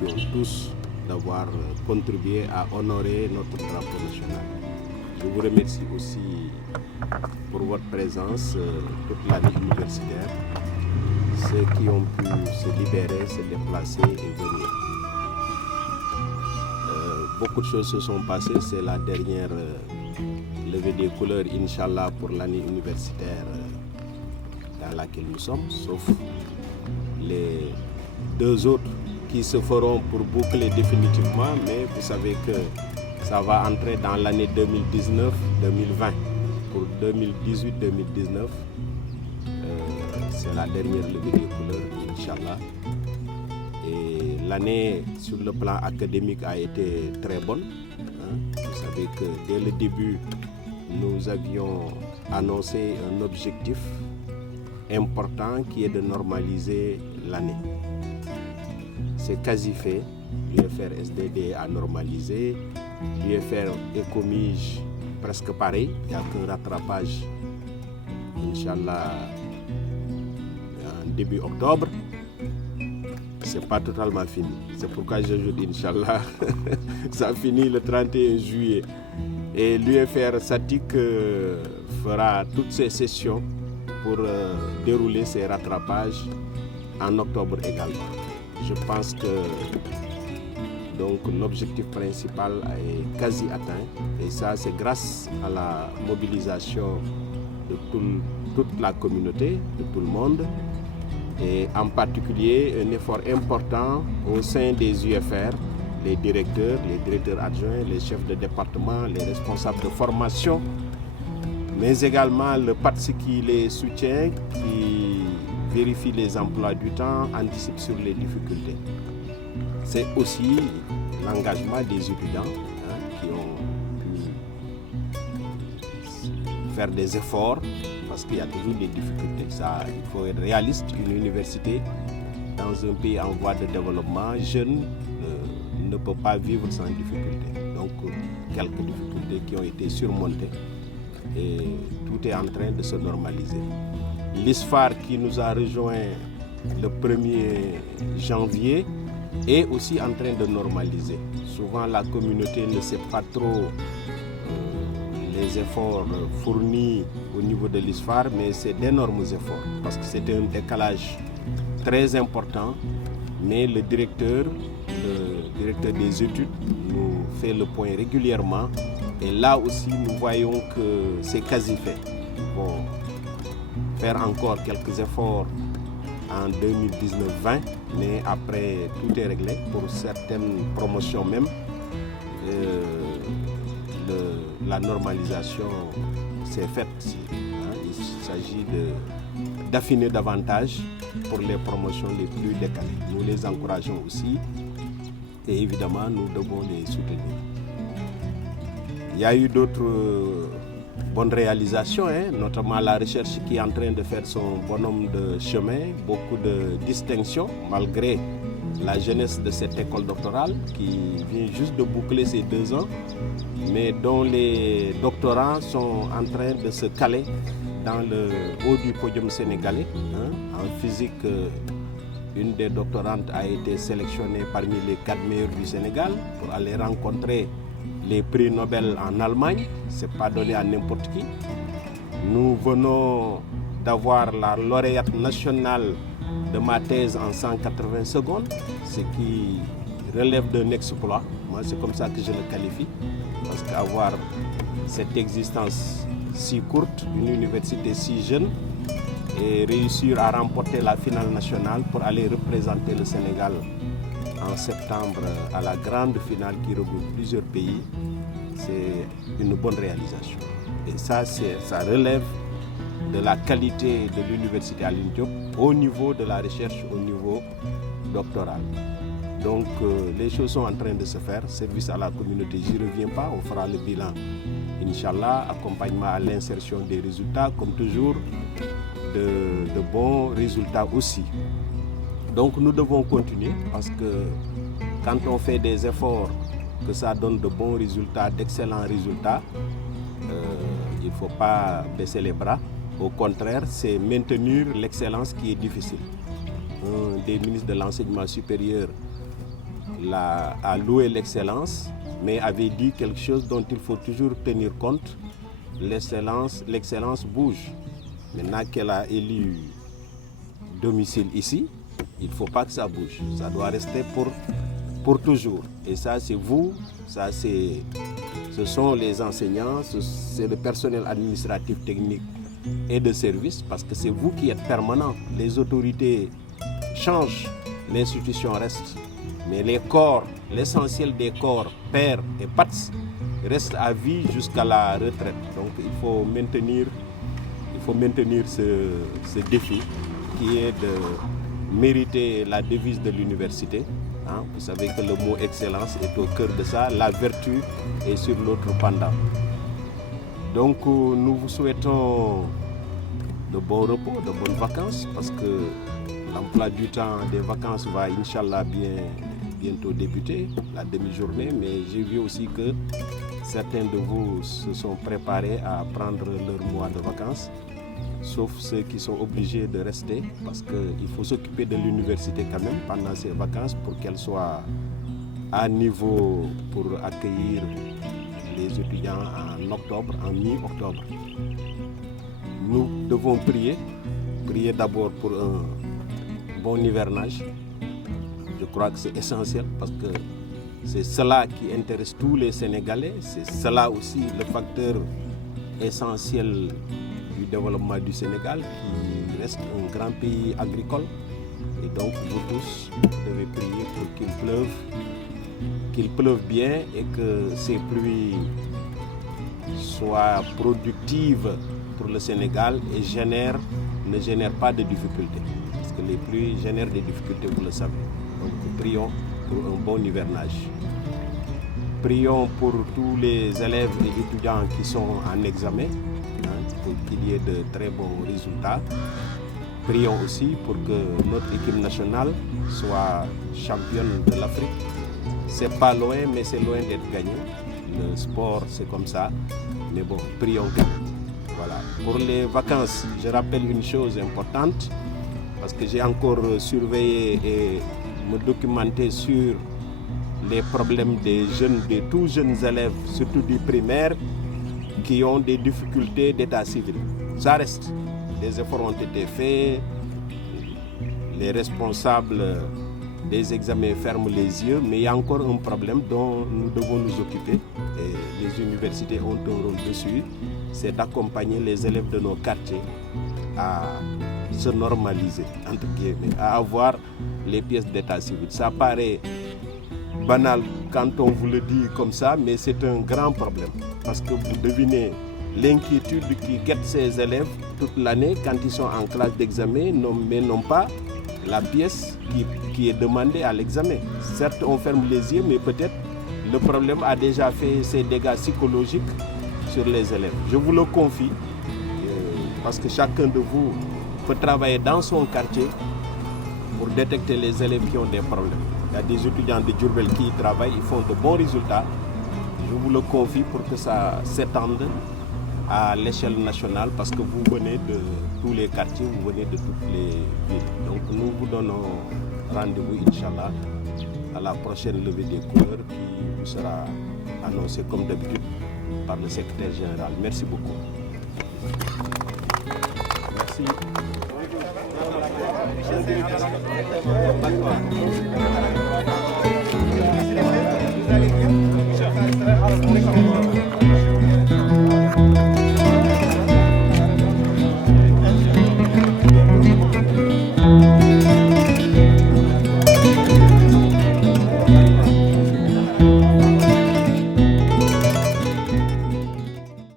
remercions tous d'avoir contribué à honorer notre drapeau national. Je vous remercie aussi pour votre présence toute l'année universitaire, ceux qui ont pu se libérer, se déplacer et venir. Beaucoup de choses se sont passées, c'est la dernière levée des couleurs, Inch'Allah, pour l'année universitaire dans laquelle nous sommes, sauf les 2 autres qui se feront pour boucler définitivement, mais vous savez que ça va entrer dans l'année 2019-2020. Pour 2018-2019, c'est la dernière levée des couleurs, Inch'Allah. Et l'année sur le plan académique a été très bonne. Vous savez que dès le début, nous avions annoncé un objectif important qui est de normaliser l'année. C'est quasi fait. L'UFR SDD a normalisé. L'UFR Ecomige presque pareil. Il n'y a qu'un rattrapage, Inch'Allah, en début octobre. C'est pas totalement fini. C'est pourquoi j'ajoute Inch'Allah. Ça finit le 31 juillet. Et l'UFR SATIC fera toutes ses sessions pour dérouler ses rattrapages en octobre également. Je pense que donc, l'objectif principal est quasi atteint. Et ça, c'est grâce à la mobilisation de toute la communauté, de tout le monde. Et en particulier, un effort important au sein des UFR, les directeurs adjoints, les chefs de département, les responsables de formation, mais également le PATS qui les soutient, qui vérifie les emplois du temps, anticipe sur les difficultés. C'est aussi l'engagement des étudiants qui ont pu faire des efforts parce qu'il y a toujours des difficultés. Ça, il faut être réaliste. Une université dans un pays en voie de développement jeune ne peut pas vivre sans difficulté. Donc, quelques difficultés qui ont été surmontées et tout est en train de se normaliser. L'ISFAR qui nous a rejoint le 1er janvier est aussi en train de normaliser. Souvent, la communauté ne sait pas trop les efforts fournis au niveau de l'ISFAR, mais c'est d'énormes efforts parce que c'est un décalage très important. Mais le directeur des études nous fait le point régulièrement et là aussi nous voyons que c'est quasi fait. Bon, faire encore quelques efforts en 2019-20, mais après tout est réglé. Pour certaines promotions même, la normalisation s'est faite. Il s'agit d'affiner davantage pour les promotions les plus décalées. Nous les encourageons aussi et évidemment nous devons les soutenir. Il y a eu d'autres bonnes réalisations, notamment la recherche qui est en train de faire son bonhomme de chemin, beaucoup de distinctions malgré la jeunesse de cette école doctorale qui vient juste de boucler ses 2 ans, mais dont les doctorants sont en train de se caler dans le haut du podium sénégalais. En physique, une des doctorantes a été sélectionnée parmi les 4 meilleurs du Sénégal pour aller rencontrer les prix Nobel en Allemagne. Ce n'est pas donné à n'importe qui. Nous venons d'avoir la lauréate nationale de ma thèse en 180 secondes, ce qui relève d'un exploit. Moi, c'est comme ça que je le qualifie. Parce qu'avoir cette existence si courte, une université si jeune, et réussir à remporter la finale nationale pour aller représenter le Sénégal en septembre à la grande finale qui regroupe plusieurs pays, c'est une bonne réalisation. Et ça relève de la qualité de l'université Alioune Diop au niveau de la recherche, au niveau doctoral. Donc les choses sont en train de se faire. Service à la communauté, j'y reviens pas, on fera le bilan, Inch'Allah, accompagnement à l'insertion des résultats, comme toujours, de bons résultats aussi. Donc nous devons continuer parce que quand on fait des efforts, que ça donne de bons résultats, d'excellents résultats, il ne faut pas baisser les bras. Au contraire, c'est maintenir l'excellence qui est difficile. Un des ministres de l'enseignement supérieur a loué l'excellence, mais avait dit quelque chose dont il faut toujours tenir compte. L'excellence bouge. Maintenant qu'elle a élu domicile ici, il ne faut pas que ça bouge. Ça doit rester pour toujours. Et ça, c'est vous, ce sont les enseignants, c'est le personnel administratif, technique et de service, parce que c'est vous qui êtes permanent. Les autorités changent, l'institution reste. Mais les corps, l'essentiel des corps, pères et PATS, reste à vie jusqu'à la retraite. Donc il faut maintenir ce défi qui est de mériter la devise de l'université. Vous savez que le mot excellence est au cœur de ça, la vertu est sur l'autre pendant. Donc nous vous souhaitons de bons repos, de bonnes vacances, parce que l'emploi du temps des vacances va, Inch'Allah, bientôt débuter, la demi-journée, mais j'ai vu aussi que certains de vous se sont préparés à prendre leur mois de vacances, sauf ceux qui sont obligés de rester, parce qu'il faut s'occuper de l'université quand même pendant ces vacances pour qu'elle soit à niveau pour accueillir les étudiants en octobre, en mi-octobre. Nous devons prier d'abord pour un bon hivernage. Je crois que c'est essentiel parce que c'est cela qui intéresse tous les Sénégalais. C'est cela aussi le facteur essentiel du développement du Sénégal, qui reste un grand pays agricole. Et donc vous tous devez prier pour qu'il pleuve bien et que ces pluies soient productives pour le Sénégal et ne génèrent pas de difficultés. Parce que les pluies génèrent des difficultés, vous le savez. Donc prions pour un bon hivernage. Prions pour tous les élèves et étudiants qui sont en examen, pour qu'il y ait de très bons résultats. Prions aussi pour que notre équipe nationale soit championne de l'Afrique. C'est pas loin, mais c'est loin d'être gagné. Le sport, c'est comme ça. Mais bon, prions quand même. Voilà. Pour les vacances, je rappelle une chose importante, parce que j'ai encore surveillé et me documenté sur les problèmes des tout jeunes élèves, surtout du primaire, qui ont des difficultés d'état civil. Ça reste. Des efforts ont été faits. Les responsables des examens ferment les yeux, mais il y a encore un problème dont nous devons nous occuper. Et les universités ont un rôle dessus, c'est d'accompagner les élèves de nos quartiers à se normaliser, entre guillemets, à avoir les pièces d'état civil. Ça paraît banal quand on vous le dit comme ça, mais c'est un grand problème. Parce que vous devinez l'inquiétude qui guette ces élèves toute l'année quand ils sont en classe d'examen, mais non pas la pièce qui est demandée à l'examen. Certes, on ferme les yeux, mais peut-être le problème a déjà fait ses dégâts psychologiques sur les élèves. Je vous le confie, parce que chacun de vous peut travailler dans son quartier pour détecter les élèves qui ont des problèmes. Il y a des étudiants de Diourbel qui y travaillent, ils font de bons résultats. Je vous le confie pour que ça s'étende à l'échelle nationale, parce que vous venez de tous les quartiers, vous venez de toutes les villes. Donc nous vous donnons rendez-vous, Inch'Allah, à la prochaine levée des couleurs qui vous sera annoncée comme d'habitude par le secrétaire général. Merci beaucoup. Merci.